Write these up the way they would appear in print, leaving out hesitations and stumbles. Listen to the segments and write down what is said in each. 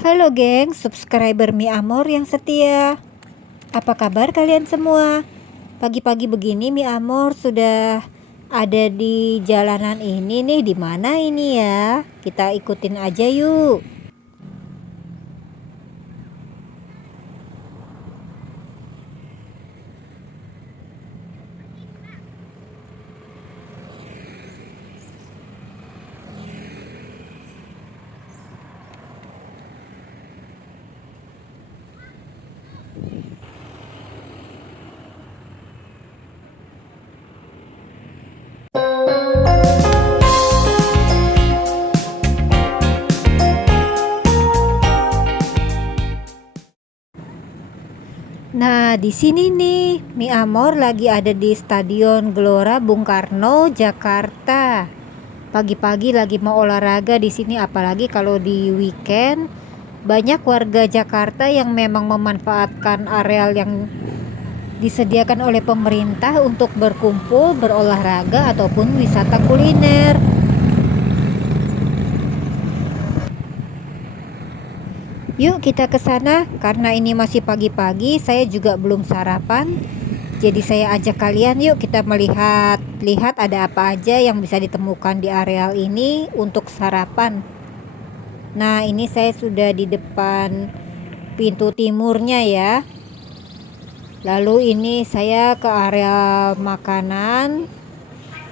Halo geng, subscriber Mi Amor yang setia. Apa kabar kalian semua? Pagi-pagi begini Mi Amor sudah ada di jalanan ini nih. Di mana ini ya? Kita ikutin aja yuk. Nah, di sini nih, Mi Amor lagi ada di Stadion Gelora Bung Karno, Jakarta. Pagi-pagi lagi mau olahraga di sini, apalagi kalau di weekend. Banyak warga Jakarta yang memang memanfaatkan areal yang disediakan oleh pemerintah untuk berkumpul, berolahraga ataupun wisata kuliner. Yuk kita ke sana. Karena ini masih pagi-pagi, saya juga belum sarapan. Jadi saya ajak kalian yuk kita lihat ada apa aja yang bisa ditemukan di areal ini untuk sarapan. Nah, ini saya sudah di depan pintu timurnya ya. Lalu ini saya ke area makanan,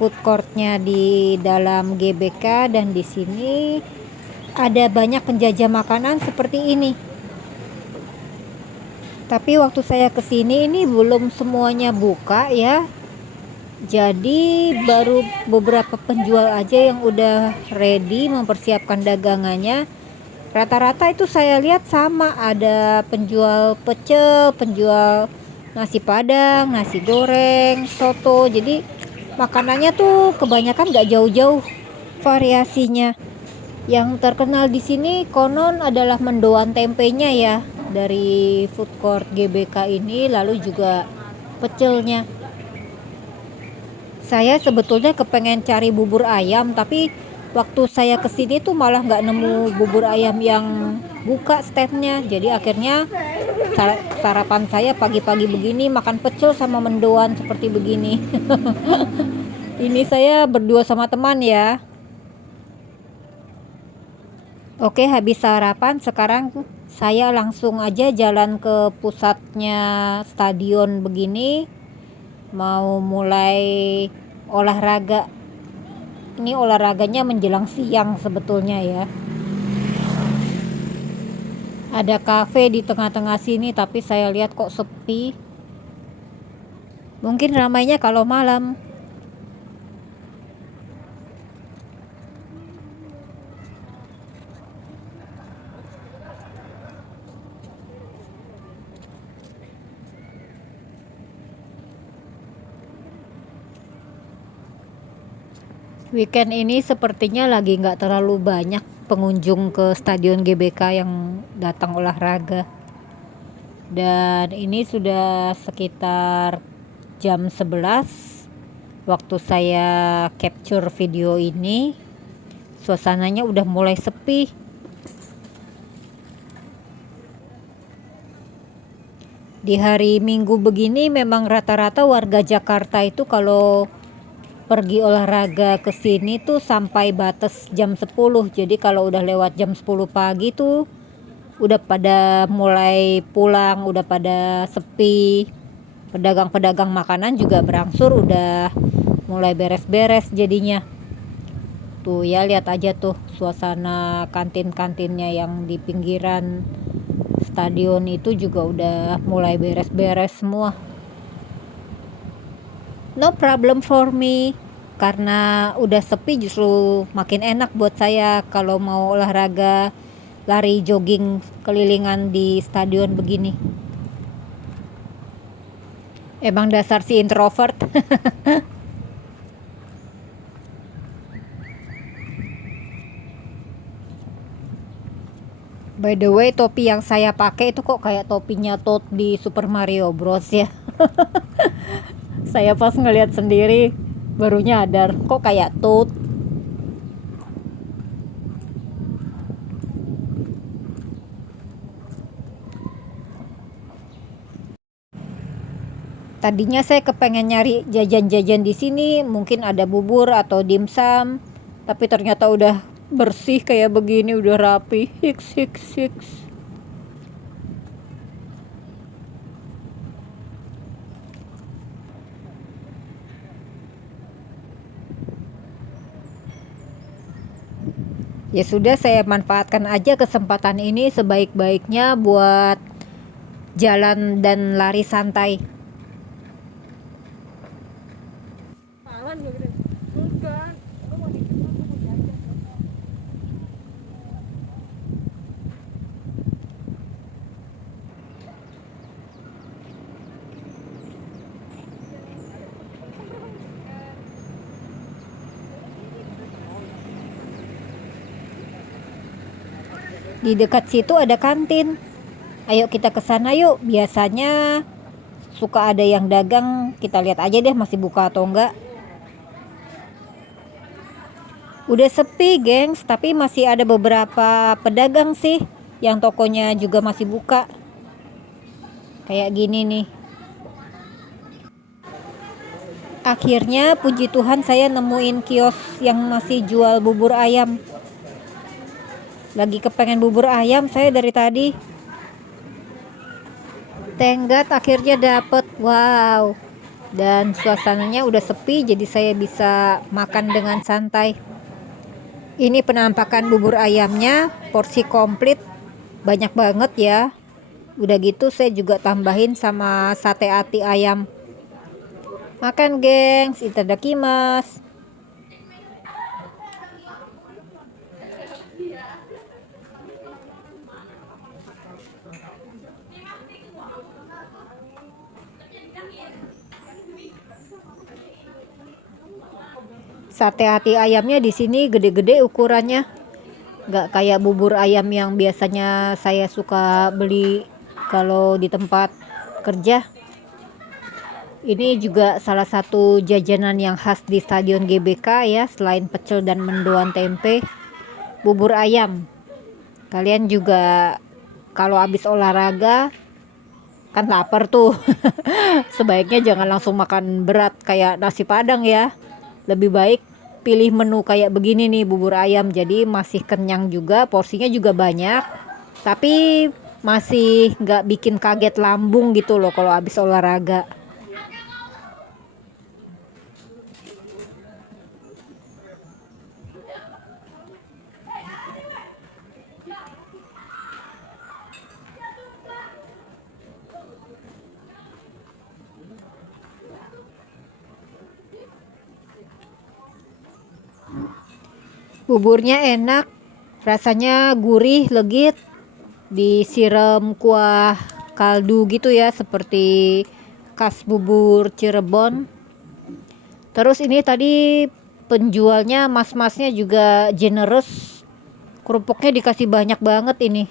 food courtnya di dalam GBK, dan di sini ada banyak penjajah makanan seperti ini. Tapi waktu saya kesini ini belum semuanya buka ya. Jadi baru beberapa penjual aja yang udah ready mempersiapkan dagangannya. Rata-rata itu saya lihat sama, ada penjual pecel, penjual nasi padang, nasi goreng, soto. Jadi makanannya tuh kebanyakan gak jauh-jauh variasinya. Yang terkenal di sini konon adalah mendoan tempenya ya, dari food court GBK ini, lalu juga pecelnya. Saya sebetulnya kepengen cari bubur ayam, tapi waktu saya kesini tuh malah nggak nemu bubur ayam yang buka standnya. Jadi akhirnya sarapan saya pagi-pagi begini makan pecel sama mendoan seperti begini. Ini saya berdua sama teman ya. Oke, habis sarapan sekarang saya langsung aja jalan ke pusatnya stadion begini. Mau mulai olahraga. Ini olahraganya menjelang siang sebetulnya ya. Ada kafe di tengah-tengah sini, tapi saya lihat kok sepi. Mungkin ramainya kalau malam. Weekend ini sepertinya lagi nggak terlalu banyak pengunjung ke Stadion GBK yang datang olahraga. Dan ini sudah sekitar jam 11 waktu saya capture video ini. Suasananya udah mulai sepi. Di hari Minggu begini memang rata-rata warga Jakarta itu kalau pergi olahraga ke sini tuh sampai batas jam 10. Jadi kalau udah lewat jam 10 pagi tuh udah pada mulai pulang, udah pada sepi. Pedagang-pedagang makanan juga berangsur udah mulai beres-beres jadinya. Tuh ya, lihat aja tuh suasana kantin-kantinnya yang di pinggiran stadion itu juga udah mulai beres-beres semua. No problem for me, karena udah sepi justru makin enak buat saya kalau mau olahraga, lari jogging kelilingan di stadion begini. Emang dasar si introvert. By the way, topi yang saya pakai itu kok kayak topinya Toad di Super Mario Bros ya. Saya pas ngeliat sendiri baru nyadar kok kayak Toad. Tadinya saya kepengen nyari jajan-jajan di sini, mungkin ada bubur atau dimsum, tapi ternyata udah bersih kayak begini, udah rapi. Hiks hiks hiks. Ya sudah, saya manfaatkan aja kesempatan ini sebaik-baiknya buat jalan dan lari santai. Di dekat situ ada kantin. Ayo kita ke sana yuk. Biasanya suka ada yang dagang, kita lihat aja deh masih buka atau enggak. Udah sepi, gengs, tapi masih ada beberapa pedagang sih yang tokonya juga masih buka. Kayak gini nih. Akhirnya puji Tuhan saya nemuin kios yang masih jual bubur ayam. Lagi kepengen bubur ayam saya dari tadi. Tenggat akhirnya dapet. Wow. Dan suasananya udah sepi, jadi saya bisa makan dengan santai. Ini penampakan bubur ayamnya, porsi komplit, banyak banget ya. Udah gitu saya juga tambahin sama sate ati ayam. Makan gengs, itadakimasu. Sate hati ayamnya di sini gede-gede ukurannya, nggak kayak bubur ayam yang biasanya saya suka beli kalau di tempat kerja. Ini juga salah satu jajanan yang khas di Stadion GBK ya, selain pecel dan mendoan tempe, bubur ayam. Kalian juga kalau habis olahraga kan lapar tuh, sebaiknya jangan langsung makan berat kayak nasi padang ya. Lebih baik pilih menu kayak begini nih, bubur ayam, jadi masih kenyang juga, porsinya juga banyak, tapi masih nggak bikin kaget lambung gitu loh kalau habis olahraga. Buburnya enak, rasanya gurih, legit, disiram kuah kaldu gitu ya, seperti khas bubur Cirebon. Terus ini tadi penjualnya, mas-masnya juga generous, kerupuknya dikasih banyak banget ini.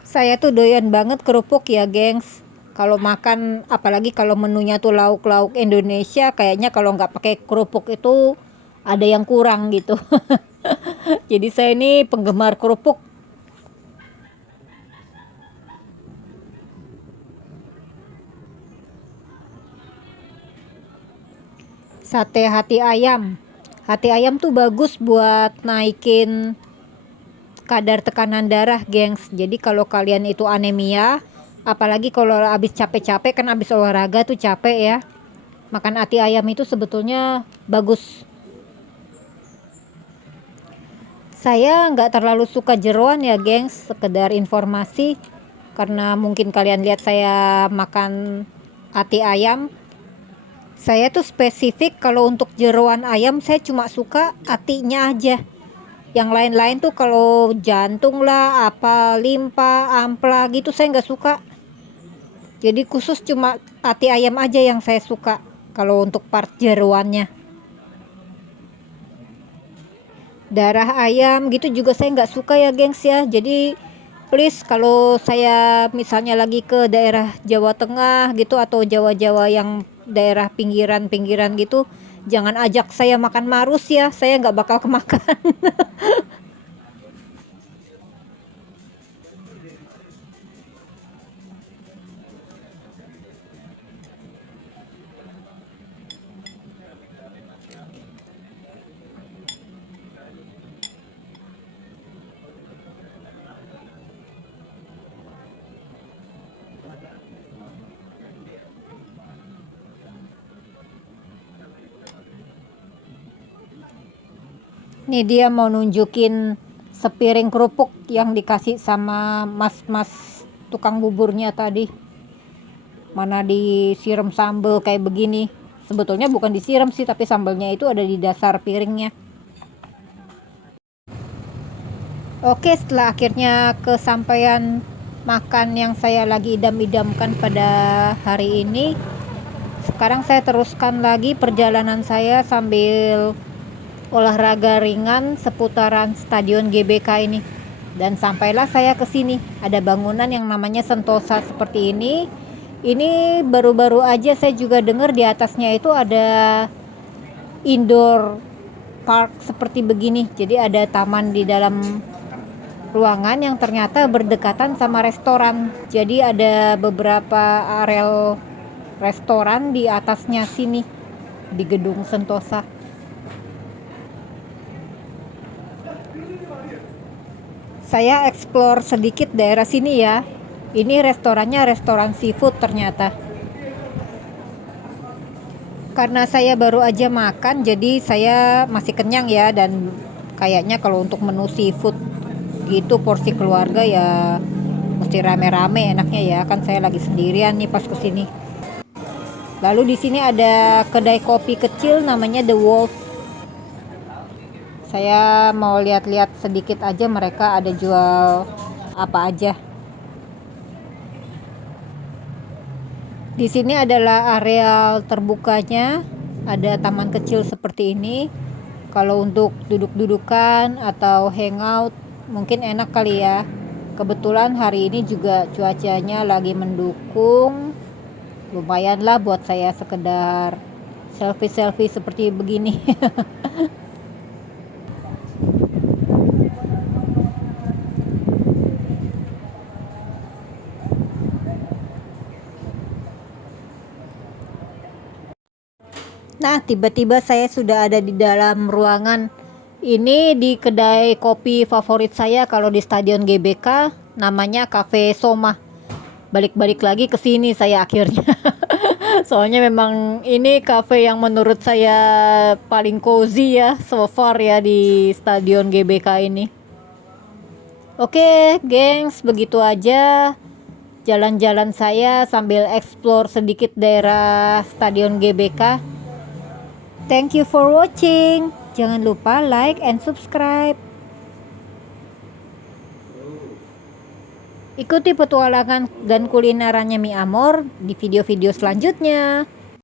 Saya tuh doyan banget kerupuk ya gengs. Kalau makan, apalagi kalau menunya tuh lauk-lauk Indonesia, kayaknya kalau nggak pakai kerupuk itu ada yang kurang gitu. Jadi saya ini penggemar kerupuk. Sate hati ayam. Hati ayam tuh bagus buat naikin kadar tekanan darah, gengs. Jadi kalau kalian itu anemia, apalagi kalau habis capek-capek, kan habis olahraga tuh capek ya. Makan hati ayam itu sebetulnya bagus. Saya nggak terlalu suka jeroan ya, gengs. Sekedar informasi, karena mungkin kalian lihat saya makan hati ayam. Saya tuh spesifik kalau untuk jeroan ayam saya cuma suka hatinya aja. Yang lain-lain tuh kalau jantung lah, apa limpa, ampla gitu saya nggak suka. Jadi khusus cuma hati ayam aja yang saya suka kalau untuk part jeroannya. Darah ayam gitu juga saya nggak suka ya gengs ya. Jadi please, kalau saya misalnya lagi ke daerah Jawa Tengah gitu atau Jawa-Jawa yang daerah pinggiran-pinggiran gitu, jangan ajak saya makan marus ya, saya nggak bakal kemakan. Nih dia mau nunjukin sepiring kerupuk yang dikasih sama mas-mas tukang buburnya tadi. Mana disiram sambal kayak begini. Sebetulnya bukan disiram sih, tapi sambalnya itu ada di dasar piringnya. Oke, setelah akhirnya kesampaian makan yang saya lagi idam-idamkan pada hari ini, sekarang saya teruskan lagi perjalanan saya sambil olahraga ringan seputaran Stadion GBK ini. Dan sampailah saya ke sini. Ada bangunan yang namanya Sentosa seperti ini. Ini baru-baru aja saya juga dengar di atasnya itu ada indoor park seperti begini. Jadi ada taman di dalam ruangan yang ternyata berdekatan sama restoran. Jadi ada beberapa area restoran di atasnya sini di gedung Sentosa. Saya explore sedikit daerah sini ya. Ini restorannya restoran seafood ternyata. Karena saya baru aja makan, jadi saya masih kenyang ya. Dan kayaknya kalau untuk menu seafood gitu porsi keluarga ya mesti rame-rame enaknya ya. Kan saya lagi sendirian nih pas kesini. Lalu di sini ada kedai kopi kecil namanya The Wolf. Saya mau lihat-lihat sedikit aja mereka ada jual apa aja. Di sini adalah area terbukanya, ada taman kecil seperti ini. Kalau untuk duduk-dudukan atau hangout mungkin enak kali ya. Kebetulan hari ini juga cuacanya lagi mendukung. Lumayanlah buat saya sekedar selfie-selfie seperti begini. Nah, tiba-tiba saya sudah ada di dalam ruangan. Ini di kedai kopi favorit saya kalau di Stadion GBK, namanya Cafe Soma. Balik-balik lagi ke sini saya akhirnya. Soalnya memang ini cafe yang menurut saya paling cozy ya so far ya di Stadion GBK ini. Oke, gengs, begitu aja jalan-jalan saya sambil explore sedikit daerah Stadion GBK. Thank you for watching. Jangan lupa like and subscribe. Ikuti petualangan dan kulinerannya Mi Amor di video-video selanjutnya.